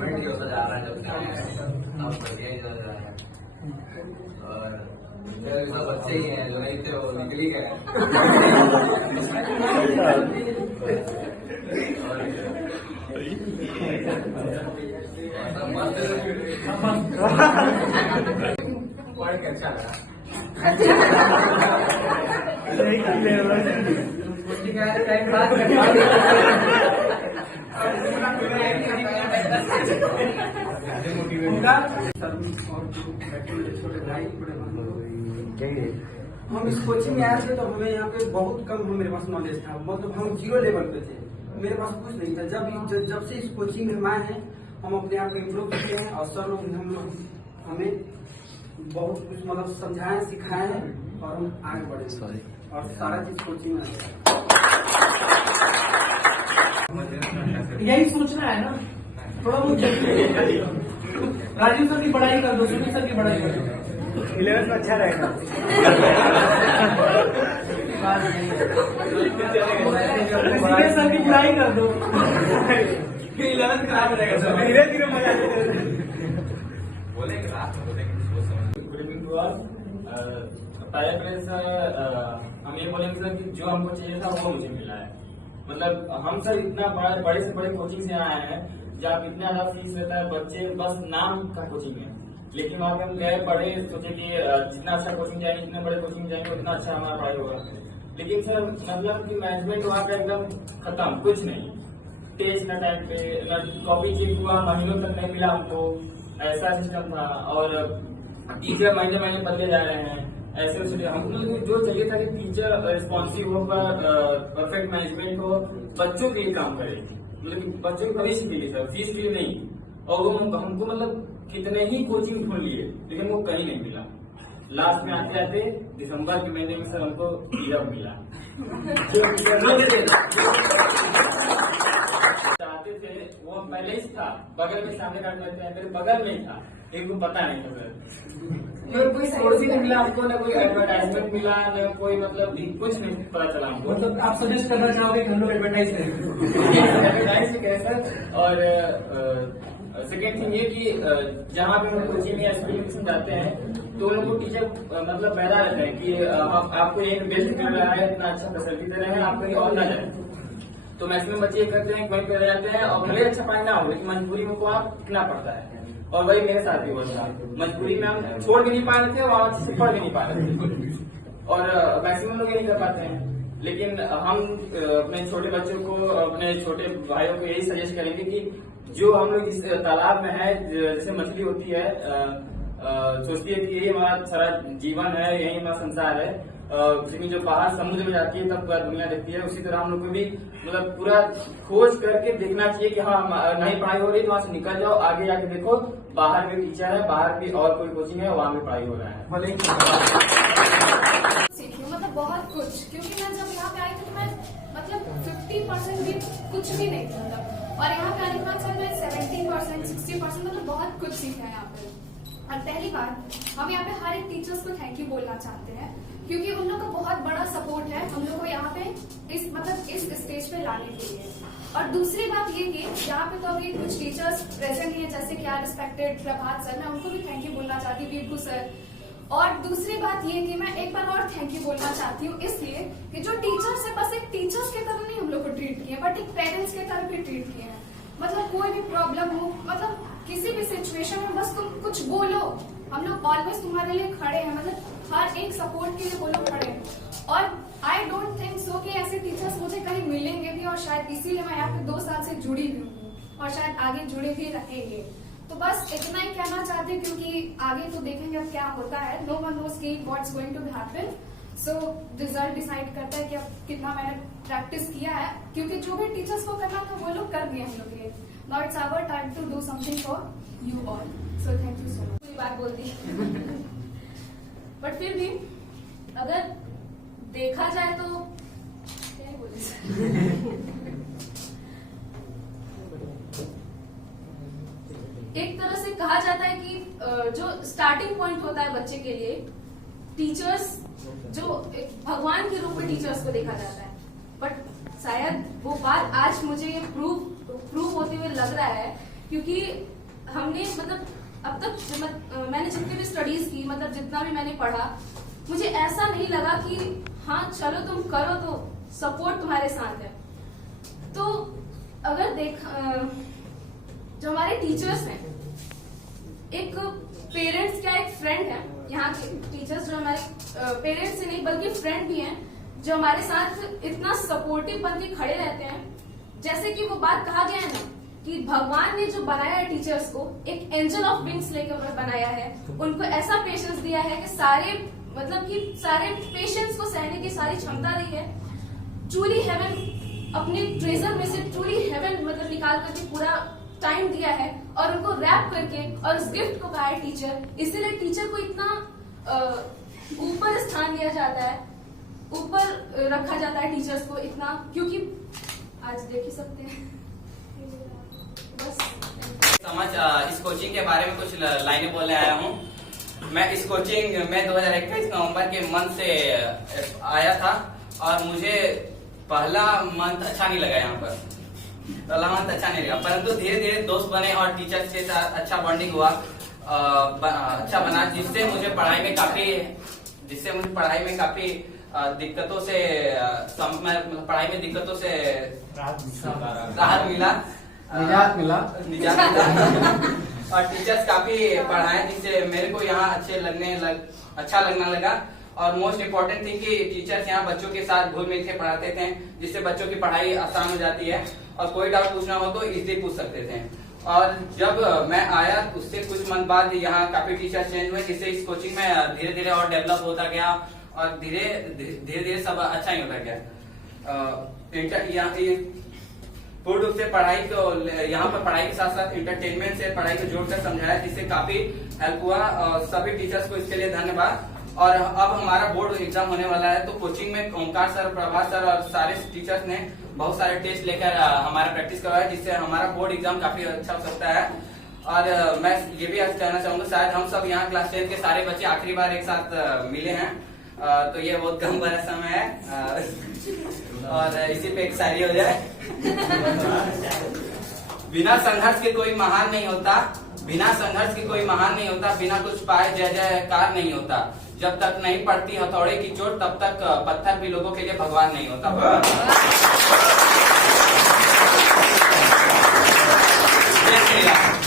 Movement जो सजा रहा है जब से अब बढ़िया ही चल रहा है। और सब बच्चे ही हैं, जो नहीं थे वो निकल ही गए। पढ़ के अच्छा लगा। हम इस कोचिंग में आए थे तो हमें यहाँ पे बहुत कम मेरे पास नॉलेज था, मतलब हम 0 लेवल पे थे, मेरे पास कुछ नहीं था। जब से इस कोचिंग में हम आए हैं हम अपने आप को इम्प्रूव करते हैं और सर लोग हमें बहुत कुछ मतलब समझाएं सिखाए हैं और हम आगे बढ़े और सारा चीज कोचिंग में यही सोचना है ना, थोड़ा बहुत राजीव सर की पढ़ाई कर दो, सुनील सर की पढ़ाई कर दो, 11th में अच्छा रहेगा। सर की पढ़ाई कर दो, 11th खराब हो जाएगा सर, धीरे धीरे मजा बोलेंगे लास्ट में बोलेंगे। Good evening to all. पहले प्लेस हम ये बोलेंगे सर कि जो हमको चाहिए था वो मुझे मिला है। मतलब हम सर इतना बड़े से बड़े कोचिंग से आए हैं जहाँ इतना ज्यादा फीस रहता है, बच्चे बस नाम का कोचिंग है, लेकिन वहाँ पे हम गए पढ़े, सोचे कि जितना अच्छा कोचिंग जाएंगे, जितने बड़े कोचिंग जाएंगे उतना अच्छा हमारा पढ़ाई होगा। लेकिन सर मतलब कि मैनेजमेंट वहाँ पे एकदम खत्म, कुछ नहीं, टेस्ट न टाइम पे, न कॉपी चेक हुआ, महीनों तक नहीं मिला हमको, ऐसा सिस्टम था। और टीचर महीने महीने बदले जा रहे हैं, ऐसे हमको जो चाहिए था कि टीचर रिस्पॉन्सिव हो, परफेक्ट मैनेजमेंट हो, बच्चों के लिए काम करे, मतलब बच्चों के भविष्य के लिए सर, फीस के लिए नहीं। और वो हमको मतलब कितने ही कोचिंग ढूंढ लिए लेकिन वो कहीं नहीं मिला। लास्ट में आते आते दिसंबर के महीने में सर हमको हीरा मिला। चाहते थे वो पहले ही था, बगल में सामने काट लेते हैं, मेरे बगल में ही था, लेकिन को पता नहीं था सर। कोई सोर्स ही नहीं मिला हमको, ना कोई एडवर्टाइजमेंट मिला, ना कोई मतलब कुछ नहीं पता चला हमको। मतलब आप सजेस्ट करना चाहोगे कि हम लोग एडवर्टाइज करें? एडवर्टाइज करें सर। और सेकेंड थिंग ये कि जहाँ पे हम कोचिंग या स्कूल में जाते हैं तो उन लोग को टीचर मतलब पैदा रहते हैं कि आपको एक बेस्ट मिल रहा है, इतना अच्छा फैसिलिटी दे रहे हैं, आप कहीं और ना जाए। तो मैक्सिमम बच्चे ये करते हैं, वहीं पे रह जाते हैं और भले अच्छा पढ़ाई ना हो लेकिन मजबूरी में को आप टिकना पड़ता है। और वही मेरे साथ भी हुआ था, मजबूरी में हम छोड़ भी नहीं पा रहे थे और अच्छे से पढ़ भी नहीं पा रहे थे। और मैक्सिमम लोग ये नहीं कर पाते हैं। लेकिन हम अपने छोटे बच्चों को, अपने छोटे भाइयों को यही सजेस्ट करेंगे कि जो हम लोग इस तालाब में है, जैसे मछली होती है, सोचती है कि यही हमारा सारा जीवन है, यही हमारा संसार है, लेकिन जो बाहर समुद्र में जाती है तब पूरा दुनिया देखती है। उसी तरह हम लोग को भी मतलब पूरा खोज करके देखना चाहिए कि हाँ नहीं पढ़ाई हो रही तो वहाँ से निकल जाओ, आगे जाके देखो बाहर भी टीचर है, बाहर भी और कोई कोचिंग है, वहाँ भी पढ़ाई हो रहा है। सीखी मतलब बहुत कुछ, क्योंकि मैं जब यहाँ पे आई थी तो मैं मतलब 50% भी कुछ भी नहीं था मतलब, और यहाँ पे आने के बाद सर मैं 70% 60% मतलब बहुत कुछ सीखा है यहाँ पे। और पहली बात हम यहाँ पे हर एक टीचर्स को थैंक यू बोलना चाहते हैं, क्योंकि उन लोग का बहुत बड़ा सपोर्ट है हम लोग को यहाँ पे इस स्टेज पे लाने के लिए। और दूसरी बात ये कि यहाँ पे तो अभी कुछ टीचर्स प्रेजेंट ही है, जैसे कि आर रिस्पेक्टेड प्रभात सर, मैं उनको भी थैंक यू बोलना चाहती हूँ, वीरभू सर। और दूसरी बात ये कि मैं एक बार और थैंक यू बोलना चाहती हूँ इसलिए कि जो टीचर्स है बस एक टीचर्स के तरह नहीं हम लोग को ट्रीट किए, बट एक पेरेंट्स के तरह भी ट्रीट किए हैं। मतलब कोई भी प्रॉब्लम हो, मतलब किसी भी सिचुएशन में बस तुम कुछ बोलो, हम लोग ऑलवेज तुम्हारे लिए खड़े हैं, मतलब हर एक सपोर्ट के लिए वो लोग खड़े हैं। और आई डोंट थिंक सो कि ऐसे टीचर्स मुझे कहीं मिलेंगे भी, और शायद इसीलिए मैं यहाँ पे 2 साल से जुड़ी हुई हूँ और शायद आगे जुड़े भी रहेंगे। तो बस इतना ही कहना चाहती हूँ, क्योंकि आगे तो देखेंगे अब क्या होता है, नो वन नोस कि what's going to happen. So result decide करता है कि अब कितना मैंने प्रैक्टिस किया है, क्योंकि जो भी टीचर्स को करना था वो लोग कर दिए हम लोग के। Now it's our time to do something for you all. So thank you so much. पूरी बात बोल दी बट फिर भी अगर देखा जाए तो क्या ही बोले एक तरह से कहा जाता है कि जो स्टार्टिंग पॉइंट होता है बच्चे के लिए, टीचर्स जो एक भगवान के रूप में टीचर्स को देखा जाता है, बट शायद वो बात आज मुझे ये प्रूव होते हुए लग रहा है क्योंकि हमने मतलब अब तक मैंने जितनी भी स्टडीज की, मतलब जितना भी मैंने पढ़ा, मुझे ऐसा नहीं लगा कि हाँ चलो तुम करो तो सपोर्ट तुम्हारे साथ है। तो अगर जो हमारे टीचर्स हैं, एक पेरेंट्स क्या एक फ्रेंड है, यहाँ के टीचर्स जो हमारे पेरेंट्स से नहीं बल्कि फ्रेंड भी हैं, जो हमारे साथ इतना सपोर्टिव बन के खड़े रहते हैं। जैसे कि वो बात कहा गया है ना कि भगवान ने जो बनाया है टीचर्स को, एक एंजल ऑफ विंग्स लेकर बनाया है, उनको ऐसा पेशेंस दिया है कि सारे पेशेंस को सहने की सारी क्षमता दी है। ट्रूली हेवन अपने ट्रेजर में से ट्रूली हेवन मतलब निकाल करके पूरा टाइम दिया है और उनको रैप करके और उस गिफ्ट को कहा है टीचर। इसीलिए टीचर को इतना ऊपर स्थान दिया जाता है, ऊपर रखा जाता है टीचर्स को इतना, क्योंकि आज देख ही सकते हैं। बस इस कोचिंग के बारे में कुछ लाइनें बोलने आया हूँ। मैं इस कोचिंग में 2021 नवंबर के मंथ से आया था और मुझे पहला मंथ अच्छा नहीं लगा। यहाँ पर पहला मंथ अच्छा नहीं लगा, परंतु धीरे धीरे दोस्त बने और टीचर्स के साथ अच्छा बॉन्डिंग हुआ, अच्छा बना, जिससे मुझे पढ़ाई में काफी दिक्कतों से पढ़ाई में दिक्कतों से राहत मिला, निजात मिला और टीचर्स काफी पढ़ाए, जिससे मेरे को यहाँ अच्छा लगने लगा। और मोस्ट इम्पोर्टेंट थिंग कि टीचर्स यहाँ बच्चों के साथ घुल मिल के पढ़ाते थे, जिससे बच्चों की पढ़ाई आसान हो जाती है और कोई डाउट पूछना हो तो इजीली पूछ सकते थे। और जब मैं आया उससे कुछ मंथ बाद यहाँ काफी टीचर्स चेंज हुए, जिससे इस कोचिंग में धीरे धीरे और डेवलप होता गया और धीरे धीरे सब अच्छा ही होता गया। पूर्ण रूप से पढ़ाई को यहाँ पर पढ़ाई के साथ साथ इंटरटेनमेंट से पढ़ाई को जोड़कर समझाया, जिससे काफी हेल्प हुआ और सभी टीचर्स को इसके लिए धन्यवाद। और अब हमारा बोर्ड एग्जाम होने वाला है, तो कोचिंग में ओमकार सर, प्रभात सर और सारे टीचर्स ने बहुत सारे टेस्ट लेकर हमारा प्रैक्टिस करवाया, जिससे हमारा बोर्ड एग्जाम काफी अच्छा हो सकता है। और मैं ये भी कहना चाहूंगा, शायद हम सब यहाँ क्लास 10 के सारे बच्चे आखिरी बार एक साथ मिले हैं, तो ये बहुत कम बड़ा समय है और इसी पे एक शायरी हो जाए। बिना संघर्ष के कोई महान नहीं होता, बिना संघर्ष के कोई महान नहीं होता, बिना कुछ पाए जय जयकार नहीं होता। जब तक नहीं पड़ती हथौड़े की चोट, तब तक पत्थर भी लोगों के लिए भगवान नहीं होता। जय श्री राम।